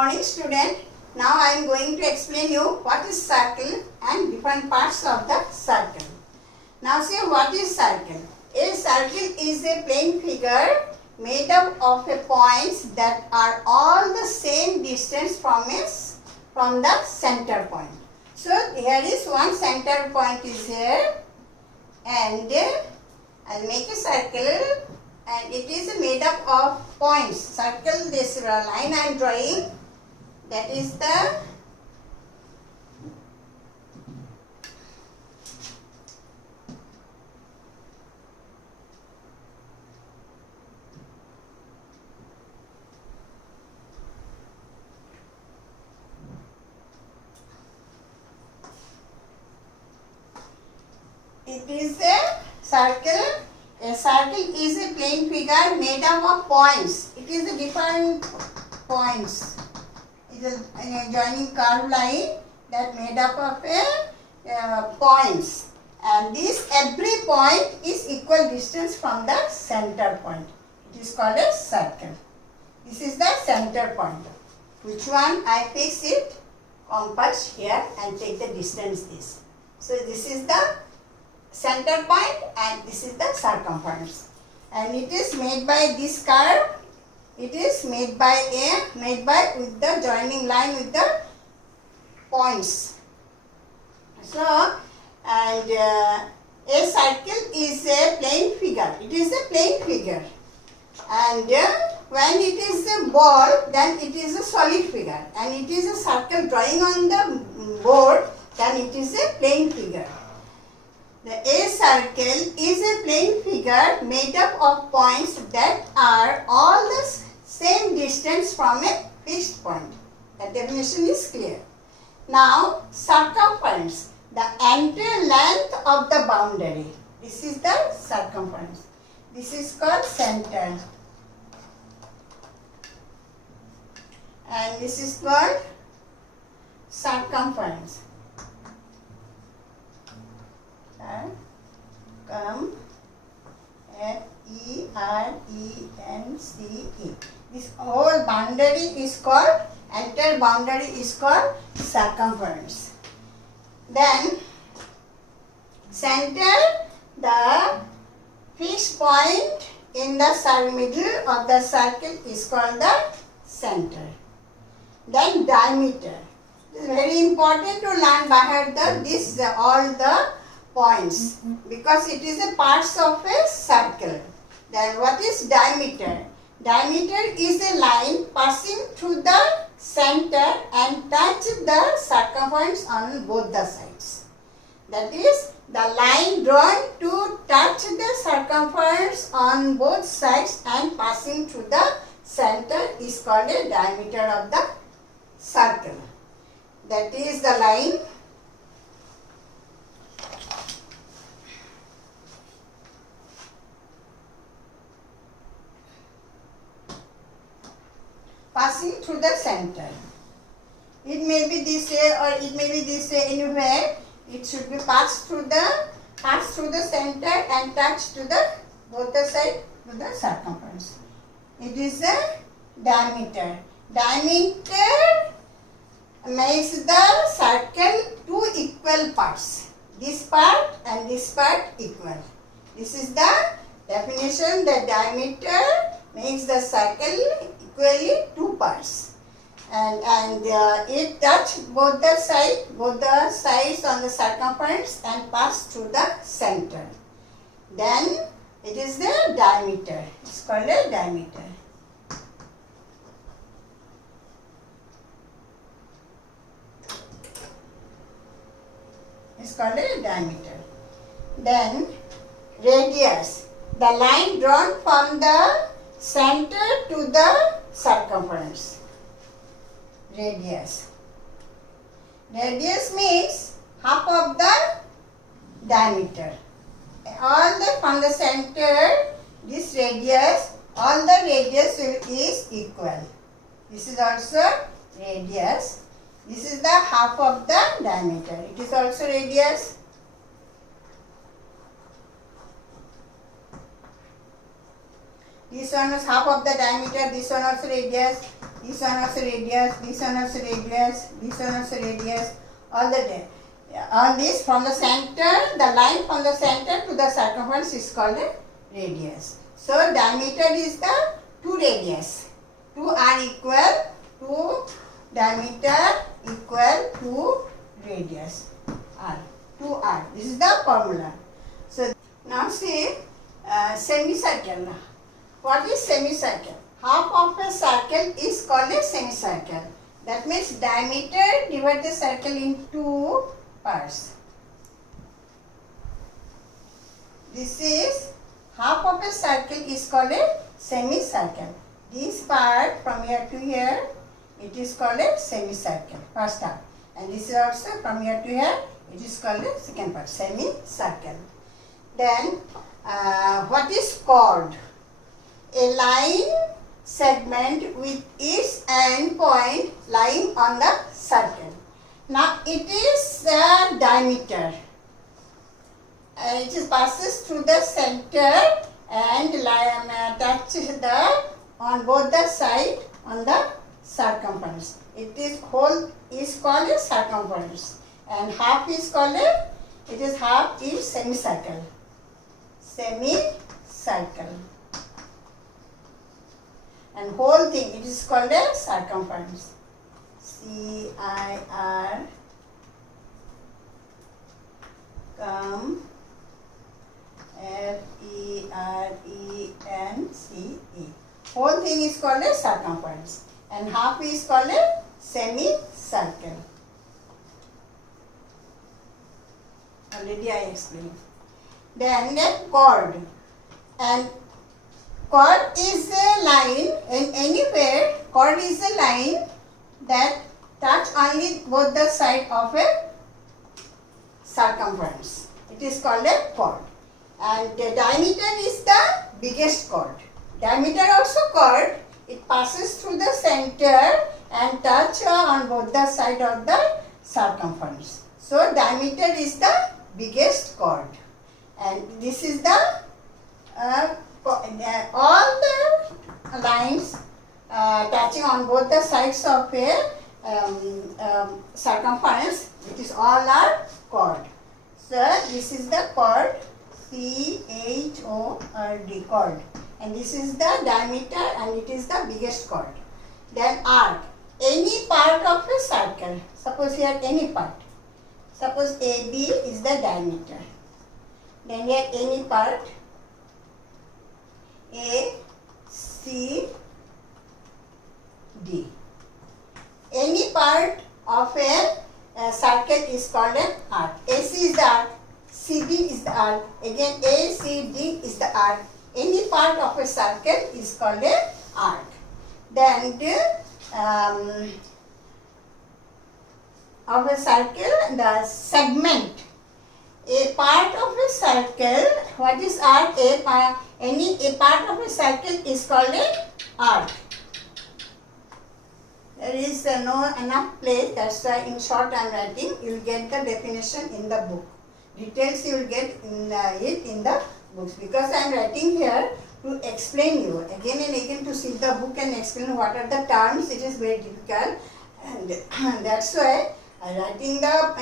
morning student. Now I am going to explain you what is circle and different parts of the circle. Now see what is circle. A circle is a plane figure made up of a points that are all the same distance from the center point. So here is one center point is here, and I'll make a circle and it is made up of points. Circle, this line I am drawing, that is the circle. A circle is a plane figure made up of points. It is a different points. It is a joining curved line that made up of a points, and this every point is equal distance from the center point. It is called a circle. This is the center point. Which one I fix it? Compass here and take the distance this. So this is the center point and this is the circumference, and it is made by this curve. It is made by with the joining line with the points. So and a circle is a plane figure. It is a plane figure, and when it is a ball, then it is a solid figure, and it is a circle drawing on the board, then it is a plane figure. A circle is a plane figure made up of points that are all the same distance from a fixed point. The definition is clear. Now, circumference, the entire length of the boundary. This is the circumference. This is called center. And this is called circumference. F-E-R-E-N-C-E. This whole boundary is called, entire boundary is called circumference. Then center, the fixed point in the middle of the circle is called the center. Then diameter. It is very important to learn by heart all the points, because it is a parts of a circle. Then what is diameter? Diameter is a line passing through the center and touch the circumference on both the sides. That is, the line drawn to touch the circumference on both sides and passing through the center is called a diameter of the circle. That is the line passing through the center. It may be this way or it may be this way, anywhere. It should be passed through the center and touch to the both the side to the circumference. It is a diameter. Diameter makes the circle two equal parts. This part and this part equal. This is the definition. The diameter makes the circle equally two parts, and it touch both the sides on the circumference and pass through the center. Then it is the diameter. It's called a diameter. It's called a diameter. Then radius, the line drawn from the center to the circumference. Radius. Radius means half of the diameter. From the center, this radius, all the radius is equal. This is also radius. This is the half of the diameter. It is also radius. This one is half of the diameter, this one also radius, this one also radius, this one also radius, this one also radius, all the day. On this, from the center, the line from the center to the circumference is called a radius. So diameter is the 2 radius. 2 are equal to diameter equal to radius r. 2r. This is the formula. So now see semicircle. What is semicircle? Half of a circle is called a semicircle. That means diameter divide the circle into parts. This is half of a circle is called a semicircle. This part from here to here, it is called a semicircle, first half. And this is also from here to here, it is called a second part, semicircle. Then what is chord? A line segment with its end point lying on the circle. Now it is the diameter. It is passes through the center and touches the on both the side on the circumference. It is whole is called a circumference, and half is called a, it is half is semicircle. Semicircle. And whole thing it is called a circumference. C-I-R F-E-R-E-N-C-E. Whole thing is called a circumference, and half is called a semicircle. Already I explained. Then the chord, and chord is a line, and anywhere chord is a line that touch only both the side of a circumference. It is called a chord. And the diameter is the biggest chord. Diameter also chord. It passes through the center and touch on both the side of the circumference. So diameter is the biggest chord. And this is the all the lines touching on both the sides of a circumference, it is all are chord. So this is the chord, C-H-O-R-D, chord, and this is the diameter and it is the biggest chord. Then arc, any part of a circle, suppose here any part, suppose AB is the diameter, then here any part A, C, D. Any part of a circle is called an arc. AC is the arc, CD is the arc, again A, C, D is the arc. Any part of a circle is called an arc. Then of a circle, the segment. A part of a circle, what is arc? A part of a circle is called an arc. There is no enough place, that's why in short I am writing. You will get the definition in the book. Details you will get in it in the books, because I am writing here to explain you again and again. To see the book and explain what are the terms, it is very difficult, and that's why I am writing the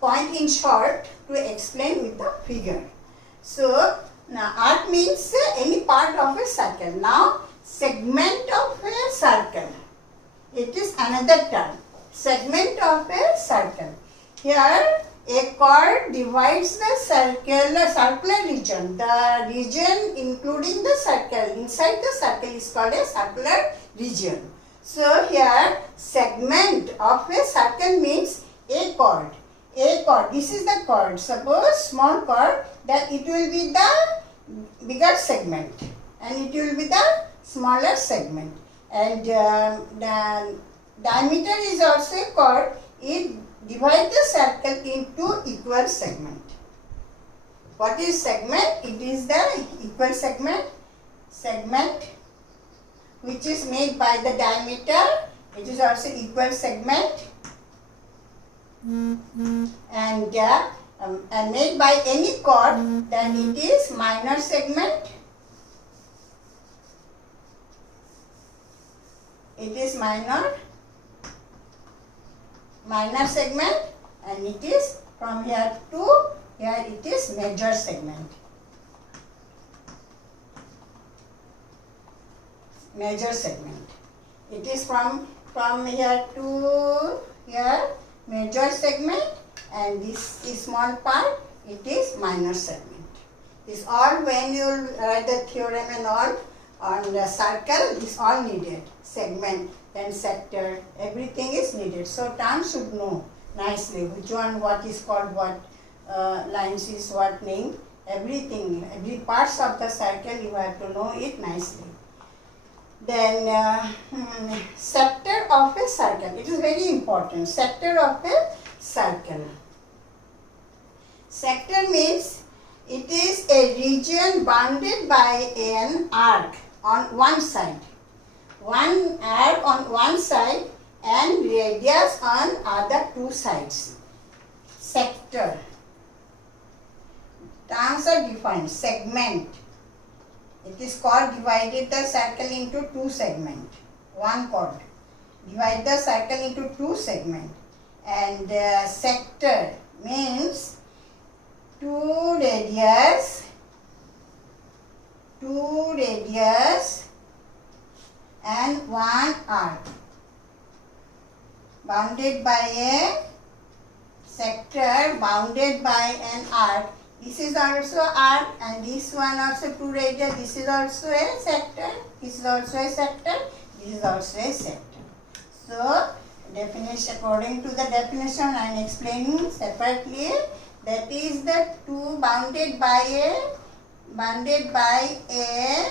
point in short to explain with the figure. So now arc means any part of a circle. Now segment of a circle, it is another term. Segment of a circle. Here a chord divides the circular region. The region including the circle, inside the circle is called a circular region. So here segment of a circle means a chord. A chord, this is the chord. Suppose small chord, that it will be the bigger segment and it will be the smaller segment. And the diameter is also a chord. It divides the circle into equal segment. What is segment? It is the equal segment. Segment which is made by the diameter. It is also equal segment. And made by any chord, then it is minor segment. it is minor segment, and it is from here to here it is major segment. Major segment. It is from here to here major segment, and this is small part, it is minor segment. This all, when you write the theorem and all on the circle, this all needed. Segment, then sector, everything is needed. So terms should know nicely which one, what is called what, lines is what name, everything, every parts of the circle you have to know it nicely. Then sector of a circle, it is very important. Sector of a circle. Sector means it is a region bounded by an arc on one side. One arc on one side and radius on other two sides. Sector. Terms are defined. Segment. It is called divided the circle into two segments. One chord. Divide the circle into two segments. And sector means two radius and one arc. Bounded by a sector, bounded by an arc. This is also arc, and this one also two radius. This is also a sector. This is also a sector. This is also a sector. So definition, according to the definition I am explaining separately, that is the two bounded by a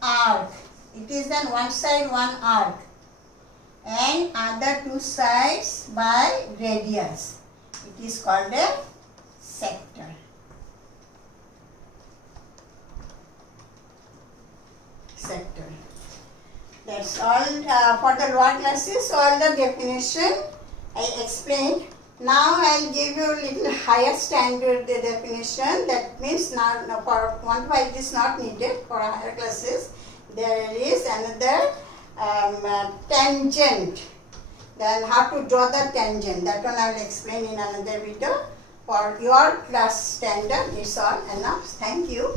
arc. It is on one side one arc and other two sides by radius. It is called a sector. Sector. That's all for the lower classes. All the definition I explained. Now I will give you a little higher standard definition. That means now for 1 to 5 it is not needed. For higher classes there is another tangent. Then how to draw the tangent, that one I will explain in another video. For your class standard, it's all enough. Thank you.